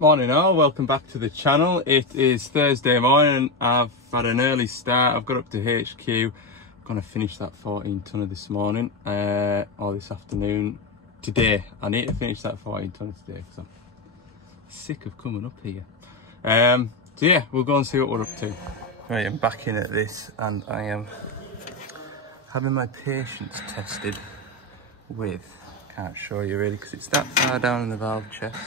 Morning all, welcome back to the channel. It is Thursday morning. I've had an early start. I've got up to HQ. I'm going to finish that 14 tonner this morning, or this afternoon. Today, I need to finish that 14 tonner today because I'm sick of coming up here. So yeah, we'll go and see what we're up to. Right, I'm back in at this and I am having my patience tested with, can't show you really because it's that far down in the valve chest.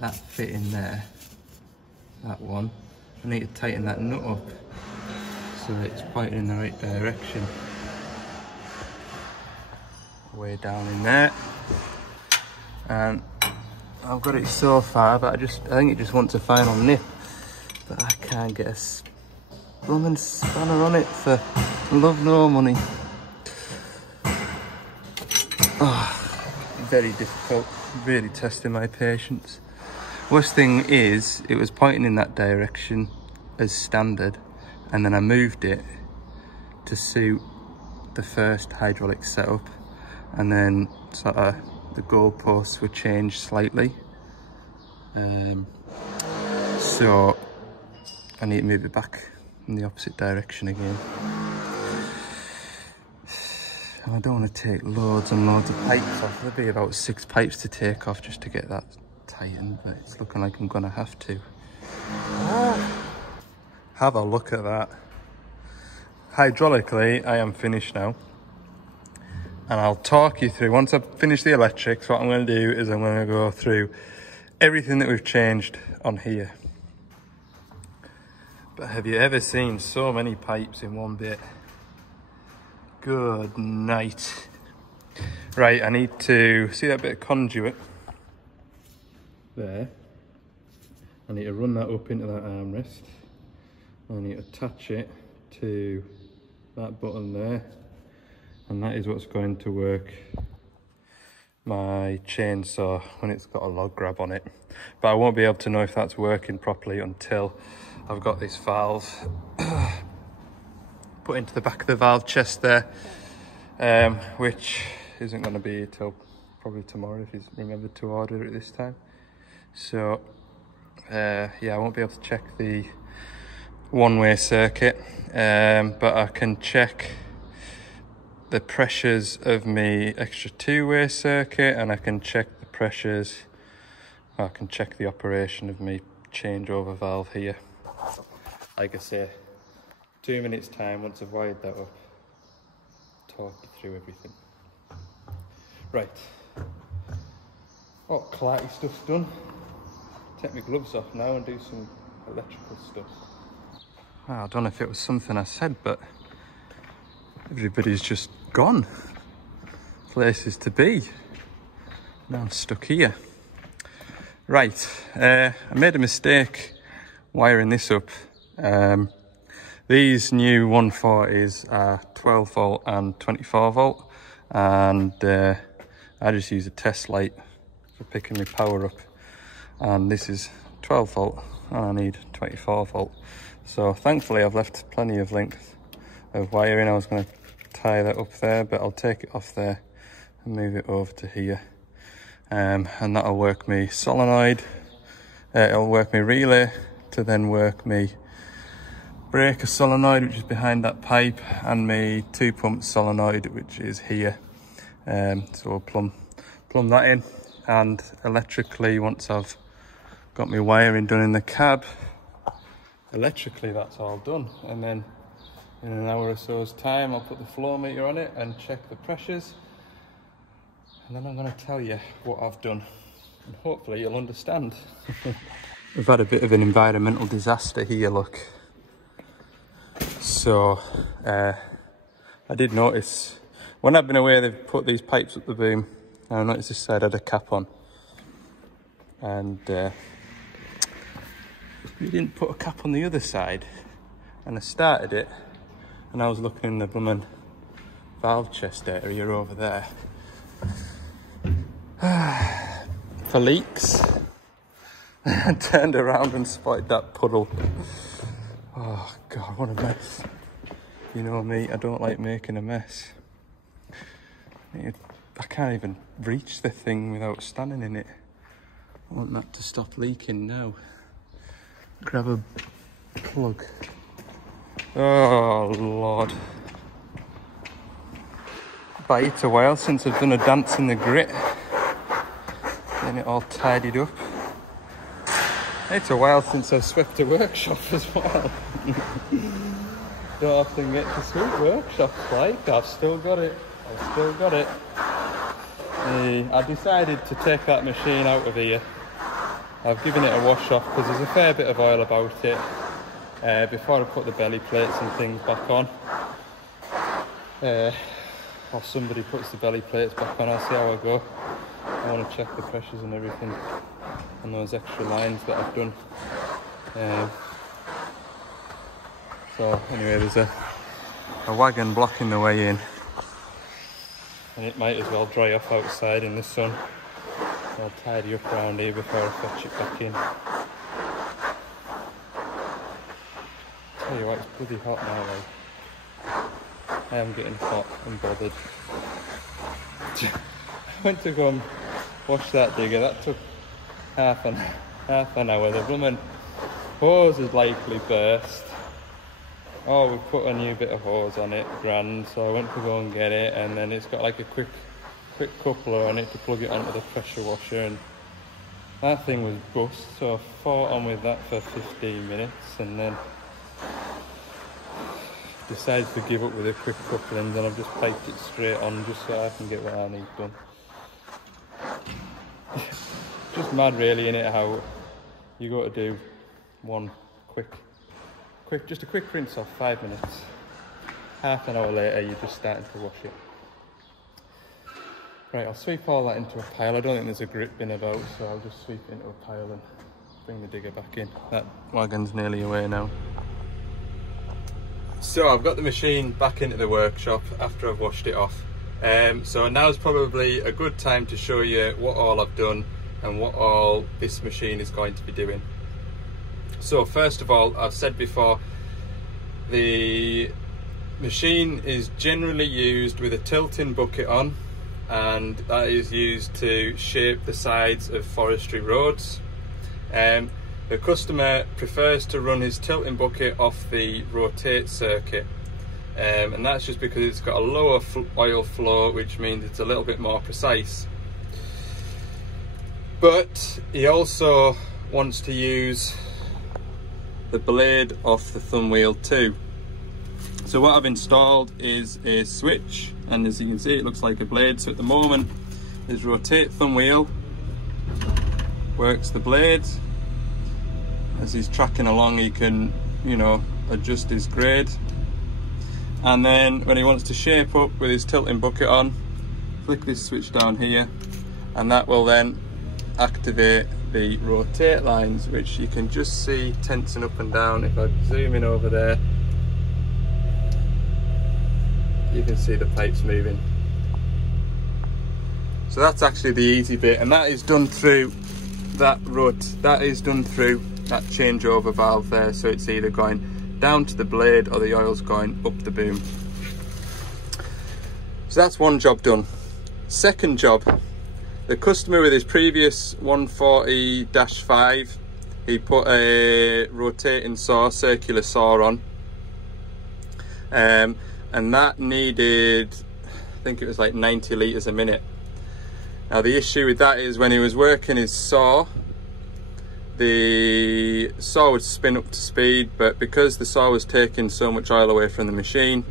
That fit in there, that one. I need to tighten that nut up so that it's pointing in the right direction. Way down in there. And I've got it so far, but I think it just wants a final nip. But I can't get a blooming spanner on it for love nor money. Oh, very difficult, really testing my patience. Worst thing is, it was pointing in that direction as standard, and then I moved it to suit the first hydraulic setup, and then sort of the goalposts were changed slightly. So I need to move it back in the opposite direction again. I don't want to take loads and loads of pipes off. There'll be about 6 pipes to take off just to get that tightened, but it's looking like I'm going to have to. Have a look at that. Hydraulically, I am finished now. And I'll talk you through, once I've finished the electrics, what I'm going to do is I'm going to go through everything that we've changed on here. But have you ever seen so many pipes in one bit? Good night. Right, I need to see that bit of conduit there. I need to run that up into that armrest. I need to attach it to that button there, and that is what's going to work my chainsaw when it's got a log grab on it. But I won't be able to know if that's working properly until I've got this valve put into the back of the valve chest there, which isn't going to be till probably tomorrow if he's remembered to order it this time. So yeah, I won't be able to check the one-way circuit, but I can check the pressures of me extra two-way circuit, and I can check the pressures, I can check the operation of me changeover valve here. Like I say, 2 minutes time, once I've wired that up, talk you through everything. Right, oh, clarity stuff's done. Take my gloves off now and do some electrical stuff. Well, I don't know if it was something I said, but everybody's just gone. Places to be. Now I'm stuck here. Right, I made a mistake wiring this up. These new 140s are 12 volt and 24 volt, and I just use a test light for picking my power up, and this is 12 volt and I need 24 volt. So thankfully I've left plenty of length of wiring. I was going to tie that up there, but I'll take it off there and move it over to here, and that'll work me solenoid, it'll work me relay to then work me breaker solenoid, which is behind that pipe, and my 2-pump solenoid, which is here. So we'll plumb that in, and electrically, once I've got my wiring done in the cab, electrically that's all done, and then in an hour or so's time I'll put the flow meter on it and check the pressures, and then I'm going to tell you what I've done, and hopefully you'll understand. We've had a bit of an environmental disaster here, look. So I did notice when I've been away they've put these pipes up the boom, and I noticed this side had a cap on, and we didn't put a cap on the other side, and I started it and I was looking in the blooming valve chest area over there for leaks. I turned around and spotted that puddle. Oh God, what a mess. You know me, I don't like making a mess. I can't even reach the thing without standing in it. I want that to stop leaking now. Grab a plug. Oh Lord. But it's a while since I've done a dance in the grit. Getting it all tidied up. It's a while since I've swept a workshop as well. Don't often get to sweep workshops, like I've still got it. I decided to take that machine out of here. I've given it a wash off because there's a fair bit of oil about it before I put the belly plates and things back on. Or somebody puts the belly plates back on, I'll see how I go. I want to check the pressures and everything on those extra lines that I've done. So anyway, there's a wagon blocking the way in, and it might as well dry off outside in the sun. I'll tidy up around here before I fetch it back in. Tell you what, it's bloody hot now, like. I am getting hot and bothered. I went to go and wash that digger. That took half an hour. The blooming hose has likely burst. Oh, we put a new bit of hose on it, grand. So I went to go and get it, and then it's got like a quick coupler on it to plug it onto the pressure washer, and that thing was bust. So I fought on with that for 15 minutes, and then decided to give up with the quick couplings, and I've just piped it straight on just so I can get what I need done. Just mad really, innit, how you got to do one just a quick rinse off, 5 minutes. Half an hour later you're just starting to wash it. Right, I'll sweep all that into a pile. I don't think there's a grip bin about, so I'll just sweep it into a pile and bring the digger back in. That wagon's nearly away now. So I've got the machine back into the workshop after I've washed it off. So now's probably a good time to show you what all I've done and what all this machine is going to be doing. So first of all, I've said before, the machine is generally used with a tilting bucket on, and that is used to shape the sides of forestry roads. The customer prefers to run his tilting bucket off the rotate circuit, and that's just because it's got a lower oil flow, which means it's a little bit more precise. But he also wants to use the blade off the thumb wheel too. So what I've installed is a switch, and as you can see it looks like a blade. So at the moment his rotate thumb wheel works the blade. As he's tracking along he can, you know, adjust his grade, and then when he wants to shape up with his tilting bucket on, flick this switch down here, and that will then activate the rotate lines, which you can just see tensing up and down. If I zoom in over there, you can see the pipes moving. So that's actually the easy bit, and that is done through that changeover valve there. So it's either going down to the blade or the oil's going up the boom. So that's one job done. Second job, the customer with his previous 140-5, he put a rotating saw, circular saw on, and that needed, I think it was like 90 litres a minute. Now the issue with that is when he was working his saw, the saw would spin up to speed, but because the saw was taking so much oil away from the machine,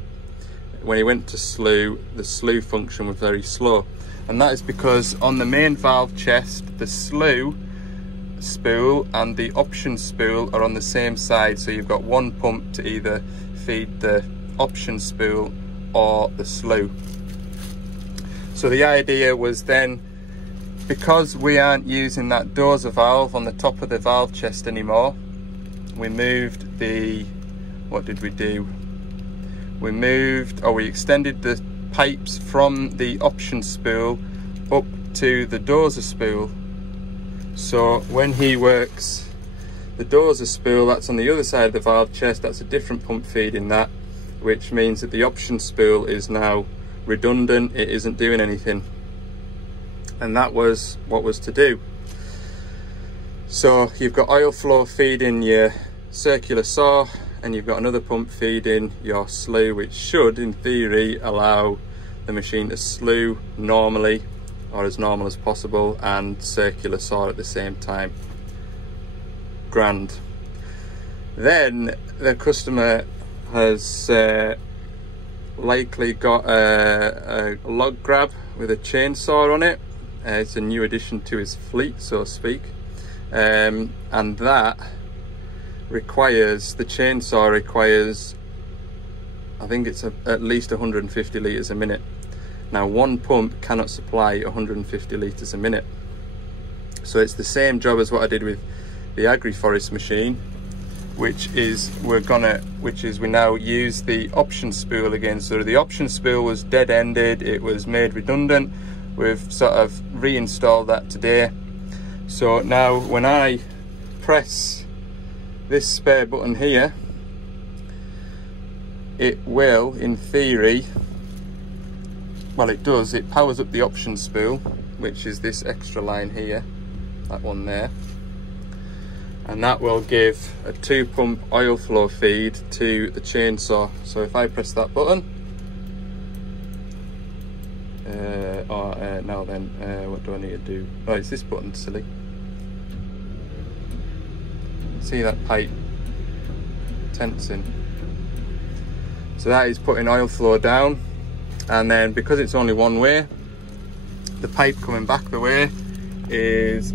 when he went to slew, the slew function was very slow. And that is because on the main valve chest, the slew spool and the option spool are on the same side. So you've got one pump to either feed the option spool or the slew. So the idea was then, because we aren't using that dozer valve on the top of the valve chest anymore, we moved the, what did we do? We extended the pipes from the option spool up to the dozer spool. So when he works the dozer spool, that's on the other side of the valve chest, that's a different pump feeding that, which means that the option spool is now redundant, it isn't doing anything. And that was what was to do. So you've got oil flow feeding your circular saw, and you've got another pump feeding your slew, which should, in theory, allow the machine to slew normally, or as normal as possible, and circular saw at the same time. Grand. Then the customer has likely got a log grab with a chainsaw on it. It's a new addition to his fleet, so to speak, and that requires, the chainsaw requires, I think it's at least 150 litres a minute. Now one pump cannot supply 150 litres a minute, so it's the same job as what I did with the Agriforest machine, which is we now use the option spool again. So the option spool was dead-ended, it was made redundant. We've sort of reinstalled that today. So now when I press this spare button here, it will, in theory, well, it does, it powers up the option spool, which is this extra line here, that one there, and that will give a 2-pump oil flow feed to the chainsaw. So if I press that button, now then, what do I need to do? Oh, it's this button, silly. See that pipe tensing? So that is putting oil flow down, and then because it's only one way, the pipe coming back the way is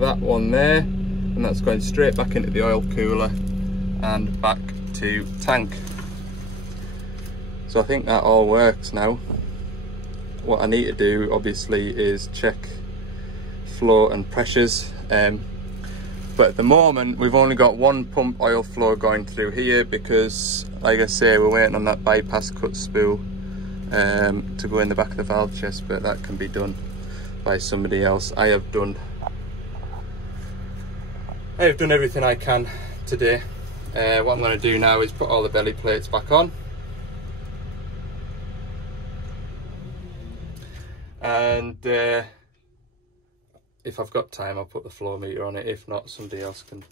that one there, and that's going straight back into the oil cooler and back to tank. So I think that all works now. What I need to do obviously is check flow and pressures, but at the moment we've only got one pump oil flow going through here because, like I say, we're waiting on that bypass cut spool to go in the back of the valve chest, but that can be done by somebody else. I have done everything I can today. What I'm going to do now is put all the belly plates back on, and if I've got time I'll put the flow meter on it. If not, somebody else can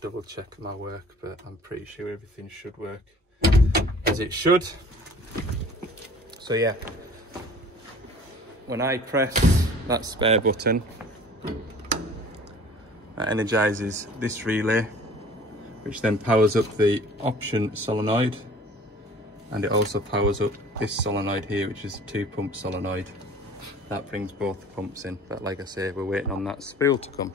double check my work, but I'm pretty sure everything should work as it should. So yeah, when I press that spare button, that energizes this relay, which then powers up the option solenoid, and it also powers up this solenoid here, which is a 2-pump solenoid. That brings both the pumps in, but like I say, we're waiting on that spool to come.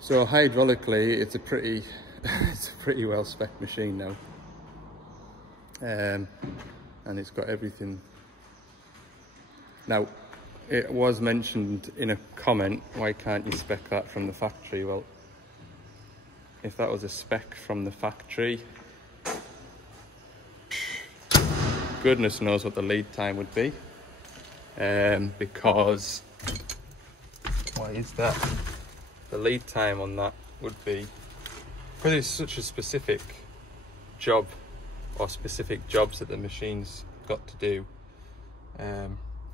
So hydraulically, it's a pretty well spec machine now, and it's got everything. Now, it was mentioned in a comment, why can't you spec that from the factory? Well, if that was a spec from the factory, goodness knows what the lead time would be, because why is that? The lead time on that would be, because it's such a specific job, or specific jobs that the machine's got to do.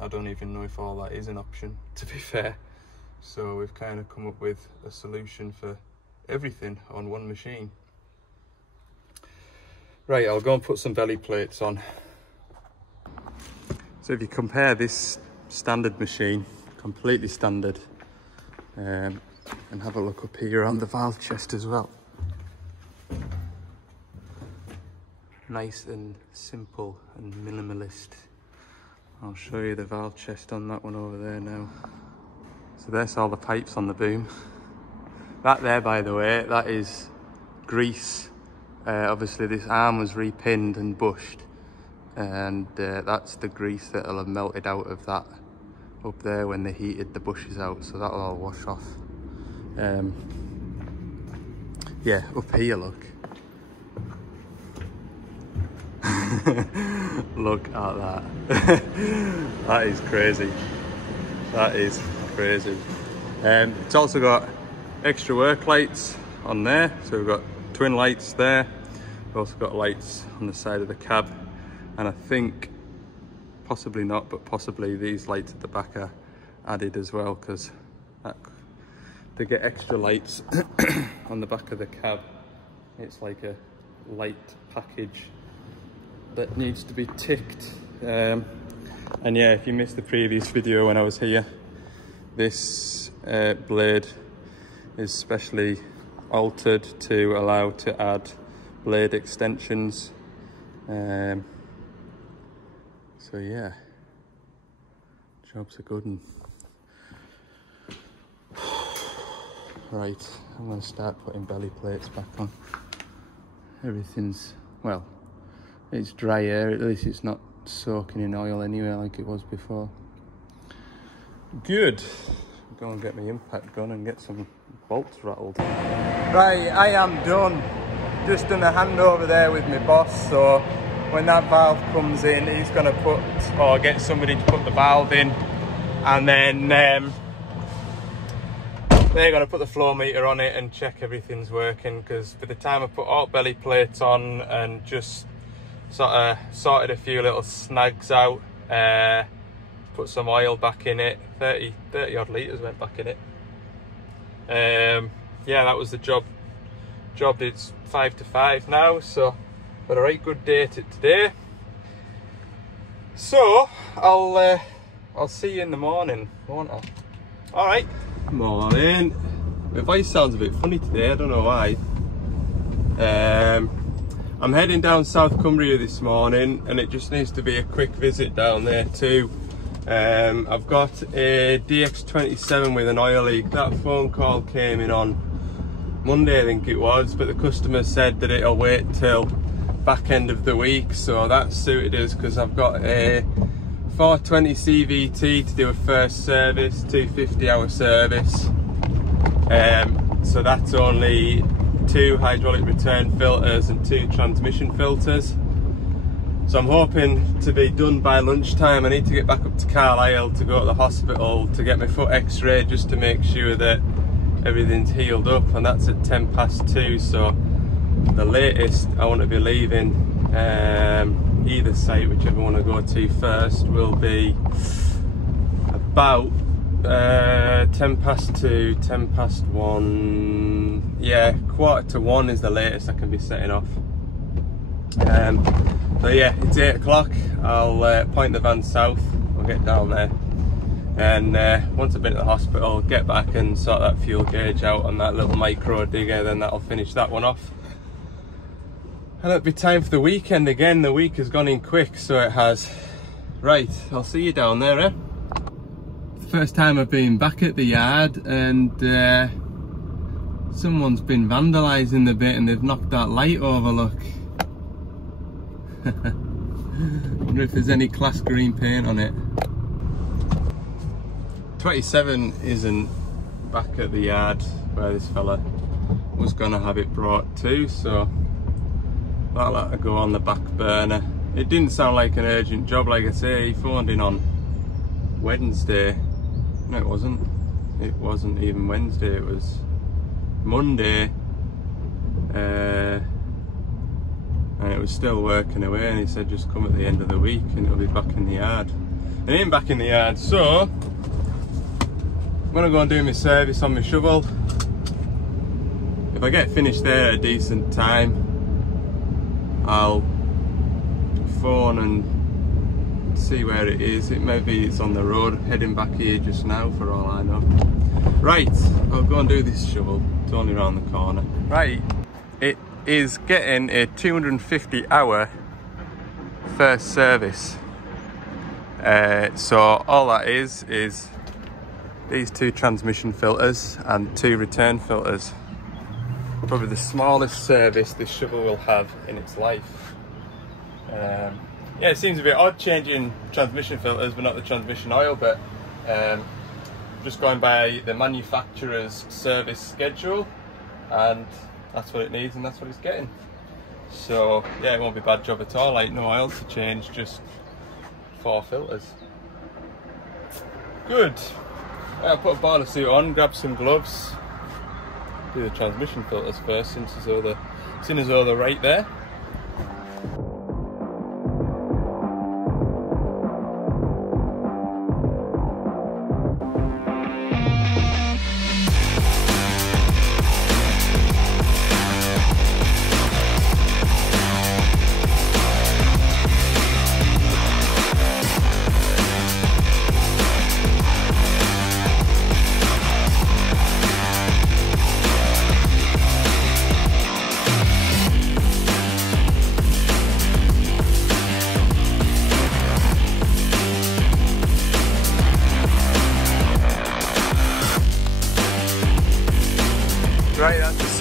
I don't even know if all that is an option, to be fair. So we've kind of come up with a solution for everything on one machine. Right, I'll go and put some belly plates on. So if you compare this standard machine, completely standard, and have a look up here on the valve chest as well. Nice and simple and minimalist. I'll show you the valve chest on that one over there now. So there's all the pipes on the boom. That there, by the way, that is grease. Obviously this arm was repinned and bushed, and that's the grease that'll have melted out of that up there when they heated the bushes out, so that'll all wash off. Yeah, up here, look. Look at that. That is crazy. That is crazy. It's also got extra work lights on there, so we've got twin lights there. We've also got lights on the side of the cab, and I think possibly not, but possibly these lights at the back are added as well, because to get extra lights on the back of the cab, it's like a light package that needs to be ticked. And yeah, if you missed the previous video when I was here, this blade is specially altered to allow to add blade extensions. So yeah, job's a good one. Right, I'm going to start putting belly plates back on. Everything's, well, it's dry air, at least it's not soaking in oil anyway like it was before. Good. Go and get my impact gun and get some bolts rattled. Right, I am done. Just done a handover there with my boss, so when that valve comes in, he's going to put, or get somebody to put the valve in, and then they're going to put the flow meter on it and check everything's working, because by the time I put all belly plates on and just sort of sorted a few little snags out, put some oil back in it, 30 odd litres went back in it. Yeah, that was the job. It's 5 to 5 now, so got a right good day today. So I'll see you in the morning, won't I? All right. Morning. My voice sounds a bit funny today, I don't know why. I'm heading down South Cumbria this morning, and it just needs to be a quick visit down there too. I've got a DX27 with an oil leak. That phone call came in on Monday, I think it was, but the customer said that it'll wait till back end of the week, so that suited us because I've got a 420 CVT to do a first service, 250-hour service. So that's only 2 hydraulic return filters and 2 transmission filters. So I'm hoping to be done by lunchtime. I need to get back up to Carlisle to go to the hospital to get my foot x-rayed, just to make sure that everything's healed up, and that's at 2:10, so the latest I want to be leaving either site, whichever one I go to first, will be about 2:10, 1:10, yeah, 1:45 is the latest I can be setting off. So yeah, it's 8 o'clock. I'll point the van south, I'll get down there, and once I've been to the hospital, get back and sort that fuel gauge out on that little micro digger, then that'll finish that one off. And it'll be time for the weekend again. The week has gone in quick, so it has. Right, I'll see you down there, eh? First time I've been back at the yard, and someone's been vandalising the bit and they've knocked that light over, look. Wonder if there's any class green paint on it. 27 isn't back at the yard where this fella was gonna have it brought to, so that'll have to go on the back burner. It didn't sound like an urgent job, like I say. He phoned in on Wednesday. No, it wasn't. It wasn't even Wednesday, it was Monday. And it was still working away, and he said just come at the end of the week and it'll be back in the yard. And it ain't back in the yard, so I'm gonna go and do my service on my shovel. If I get finished there at a decent time, I'll phone and see where it is. Maybe it's on the road heading back here just now, for all I know. Right, I'll go and do this shovel. It's only around the corner. Right, it is getting a 250-hour first service. So all that is these 2 transmission filters and 2 return filters. Probably the smallest service this shovel will have in its life. Yeah, it seems a bit odd changing transmission filters but not the transmission oil, but just going by the manufacturer's service schedule, and that's what it needs and that's what it's getting. So yeah, it won't be a bad job at all, like no oil to change, just 4 filters. Good. I'll put a boiler suit on, grab some gloves, do the transmission filters first, since as though they're right there.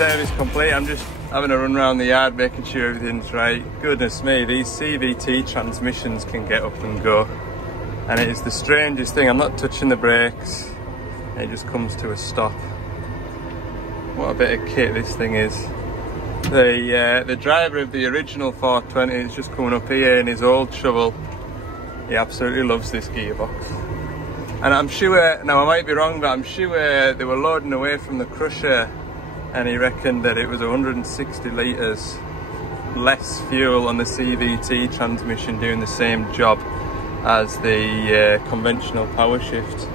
service complete. I'm just having a run around the yard making sure everything's right. Goodness me, these CVT transmissions can get up and go. And it is the strangest thing. I'm not touching the brakes. It just comes to a stop. What a bit of kit this thing is. The driver of the original 420 is just coming up here in his old shovel. He absolutely loves this gearbox. And I'm sure, now I might be wrong, but I'm sure they were loading away from the crusher and he reckoned that it was 160 litres less fuel on the CVT transmission doing the same job as the conventional power shift.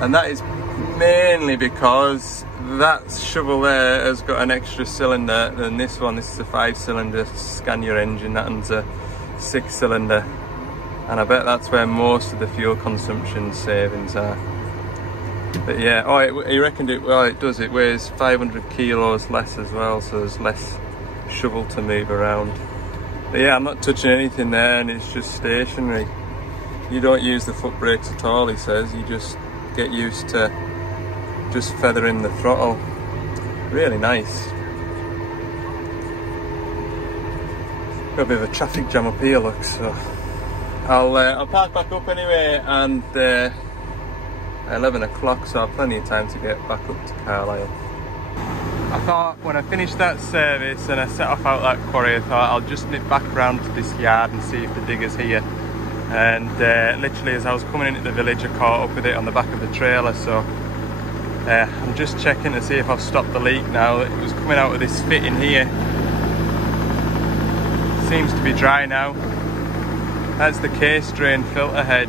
And that is mainly because that shovel there has got an extra cylinder than this one. This is a 5-cylinder Scania engine, that one's a 6-cylinder. And I bet that's where most of the fuel consumption savings are. But yeah, oh, he reckoned it, well it does, it weighs 500 kilos less as well, so there's less shovel to move around. But yeah, I'm not touching anything there and it's just stationary. You don't use the foot brakes at all, he says, you just get used to just feathering the throttle. Really nice. Got a bit of a traffic jam up here, look, so I'll park back up anyway, and 11 o'clock, so I've plenty of time to get back up to Carlisle. I thought when I finished that service and I set off out that quarry, I thought I'll just nip back around to this yard and see if the digger's here. And literally as I was coming into the village, I caught up with it on the back of the trailer, so I'm just checking to see if I've stopped the leak now. It was coming out of this fitting here. Seems to be dry now. That's the case drain filter head,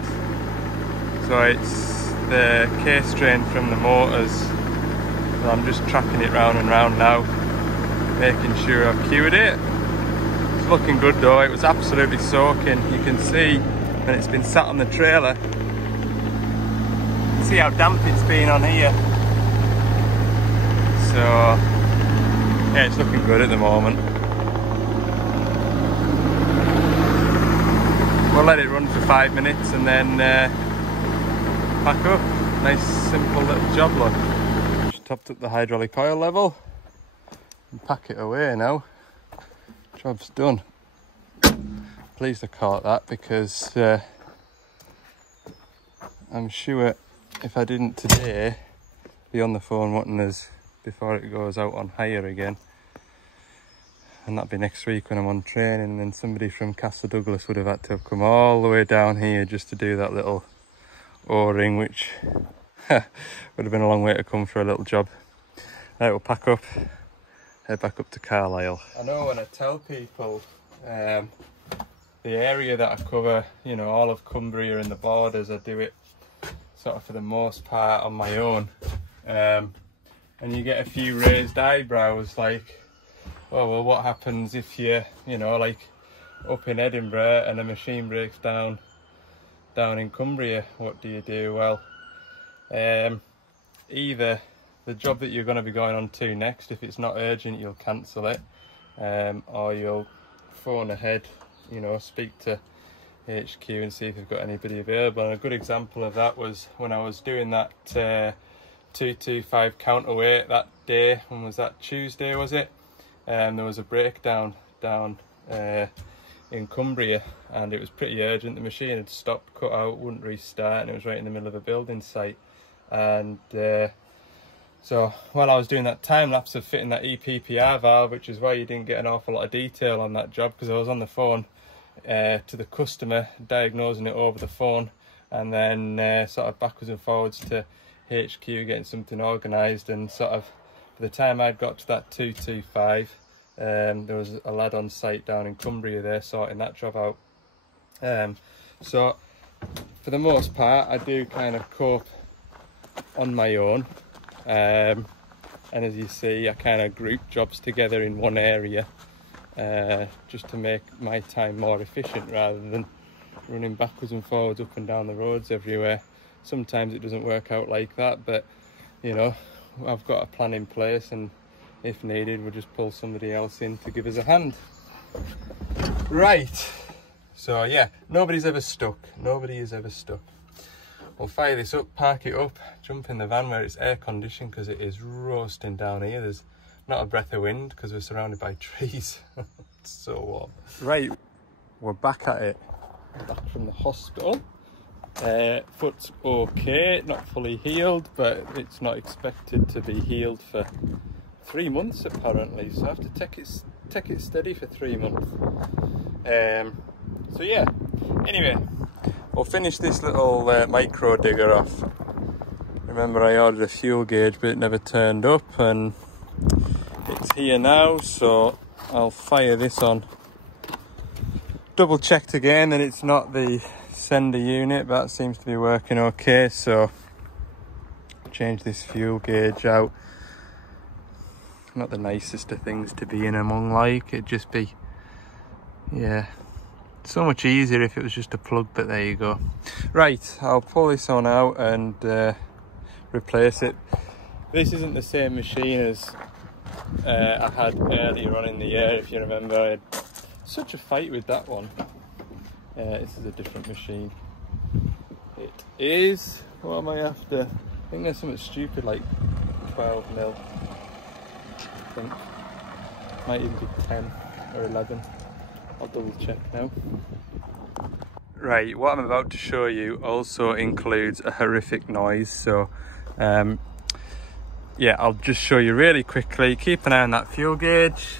so it's the case drain from the motors. So I'm just tracking it round and round now, making sure I've cured it. It's looking good though, it was absolutely soaking. You can see when it's been sat on the trailer, see how damp it's been on here. So yeah, it's looking good at the moment. We'll let it run for 5 minutes and then pack up. Nice simple little job, look. Just topped up the hydraulic oil level and pack it away now. Job's done. Pleased I caught that because I'm sure if I didn't today, be on the phone wanting us before it goes out on hire again. And that'd be next week when I'm on training, and then somebody from Castle Douglas would have had to have come all the way down here just to do that little O-ring, which would have been a long way to come for a little job. Right, we'll pack up, head back up to Carlisle. I know when I tell people the area that I cover, you know, all of Cumbria and the borders, I do it sort of for the most part on my own. And you get a few raised eyebrows like, oh, well, what happens if you know, like up in Edinburgh and a machine breaks down in Cumbria? What do you do? Well, either the job that you're going to be going on to next, if it's not urgent, you'll cancel it, or you'll phone ahead, you know, speak to HQ and see if they've got anybody available. And a good example of that was when I was doing that 225 counterweight that day. When was that? Tuesday, was it? There was a breakdown down in Cumbria and it was pretty urgent. The machine had stopped, cut out, wouldn't restart, and it was right in the middle of a building site. And so while I was doing that time lapse of fitting that EPPR valve, which is why you didn't get an awful lot of detail on that job, because I was on the phone to the customer diagnosing it over the phone, and then sort of backwards and forwards to HQ getting something organised. And sort of by the time I'd got to that 225, there was a lad on site down in Cumbria there sorting that job out. So for the most part I do kind of cope on my own, and as you see I kind of group jobs together in one area just to make my time more efficient rather than running backwards and forwards up and down the roads everywhere. Sometimes it doesn't work out like that, but you know, I've got a plan in place, and if needed we'll just pull somebody else in to give us a hand. Right, so yeah, nobody's ever stuck. Nobody is ever stuck. we'll fire this up, park it up, jump in the van where it's air conditioned because it is roasting down here. There's not a breath of wind because we're surrounded by trees. It's so warm. Right, we're back at it. Back from the hospital. Foot's okay, not fully healed, but it's not expected to be healed for 3 months apparently, so I have to take it steady for 3 months. So yeah, anyway, we'll finish this little micro digger off. Remember, I ordered a fuel gauge but it never turned up, and it's here now, so I'll fire this on. Double checked again and it's not the sender unit, but that seems to be working okay, so change this fuel gauge out. Not the nicest of things to be in among, like, it'd just be, yeah, so much easier if it was just a plug, but there you go. Right, I'll pull this on out and replace it. This isn't the same machine as I had earlier on in the year, if you remember. I had such a fight with that one. This is a different machine. It is, what am I after? I think there's something stupid like 12 mil. I think might even be 10 or 11. I'll double check now. Right, what I'm about to show you also includes a horrific noise, so yeah, I'll just show you really quickly. Keep an eye on that fuel gauge.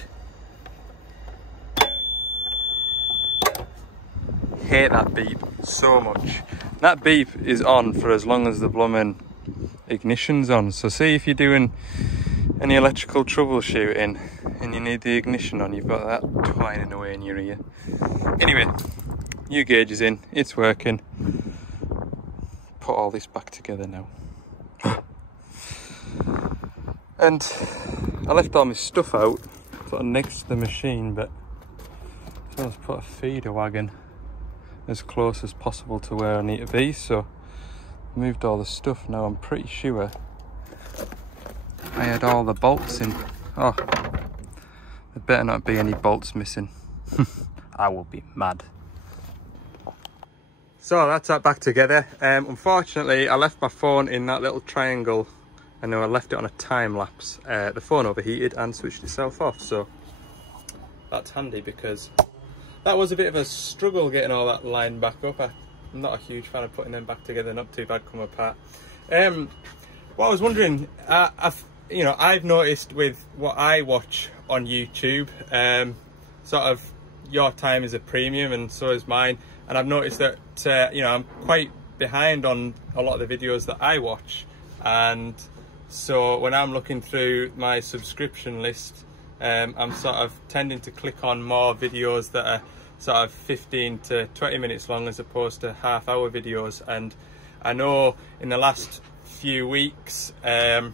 Hate that beep so much. That beep is on for as long as the blooming ignition's on, so see if you're doing any electrical troubleshooting and you need the ignition on, you've got that twining away in your ear. Anyway, new gauge is in, it's working. Put all this back together now. And I left all my stuff out sort of next to the machine, but so let's put a feeder wagon as close as possible to where I need to be, so I moved all the stuff. Now I'm pretty sure I had all the bolts in. Oh, there better not be any bolts missing. I will be mad. So that's that back together. Unfortunately, I left my phone in that little triangle. I know I left it on a time lapse. The phone overheated and switched itself off, so that's handy because that was a bit of a struggle getting all that line back up. I'm not a huge fan of putting them back together, not too bad come apart. What I was wondering, I've noticed with what I watch on YouTube, sort of your time is a premium and so is mine, and I've noticed that I'm quite behind on a lot of the videos that I watch, and so when I'm looking through my subscription list, I'm sort of tending to click on more videos that are sort of 15 to 20 minutes long as opposed to half-hour videos. And I know in the last few weeks the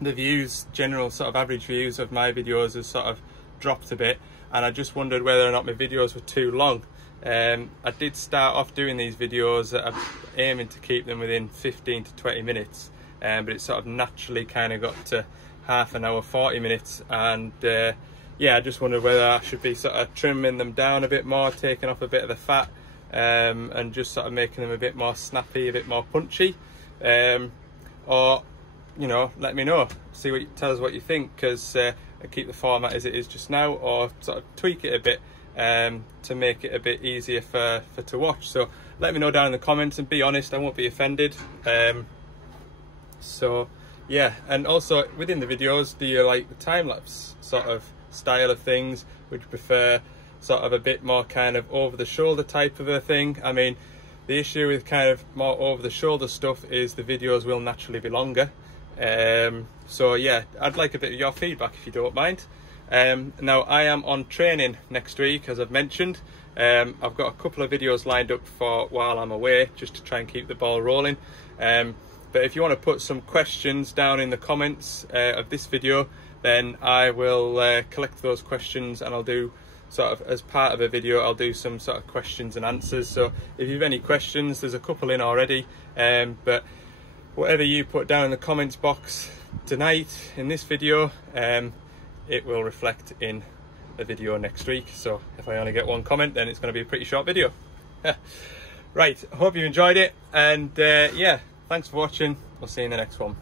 views, general sort of average views of my videos has sort of dropped a bit, and I just wondered whether or not my videos were too long. I did start off doing these videos that I'm aiming to keep them within 15 to 20 minutes, but it sort of naturally kind of got to half an hour, 40 minutes, and yeah, I just wondered whether I should be sort of trimming them down a bit more, taking off a bit of the fat, and just sort of making them a bit more snappy, a bit more punchy, or let me know, tell us what you think, because I keep the format as it is just now, or sort of tweak it a bit to make it a bit easier for to watch. So let me know down in the comments, and be honest, I won't be offended. So yeah, and also within the videos, do you like the time-lapse sort of style of things? Would you prefer sort of a bit more kind of over-the-shoulder type of a thing? I mean, the issue with kind of more over-the-shoulder stuff is the videos will naturally be longer. So yeah, I'd like a bit of your feedback if you don't mind. Now I am on training next week, as I've mentioned. I've got a couple of videos lined up for while I'm away, just to try and keep the ball rolling. But if you want to put some questions down in the comments of this video, then I will collect those questions, and I'll do sort of, as part of a video, I'll do some sort of questions and answers. So if you have any questions, there's a couple in already, but whatever you put down in the comments box tonight in this video, it will reflect in the video next week. So if I only get one comment, then it's going to be a pretty short video. Right, I hope you enjoyed it, and yeah, thanks for watching. We'll see you in the next one.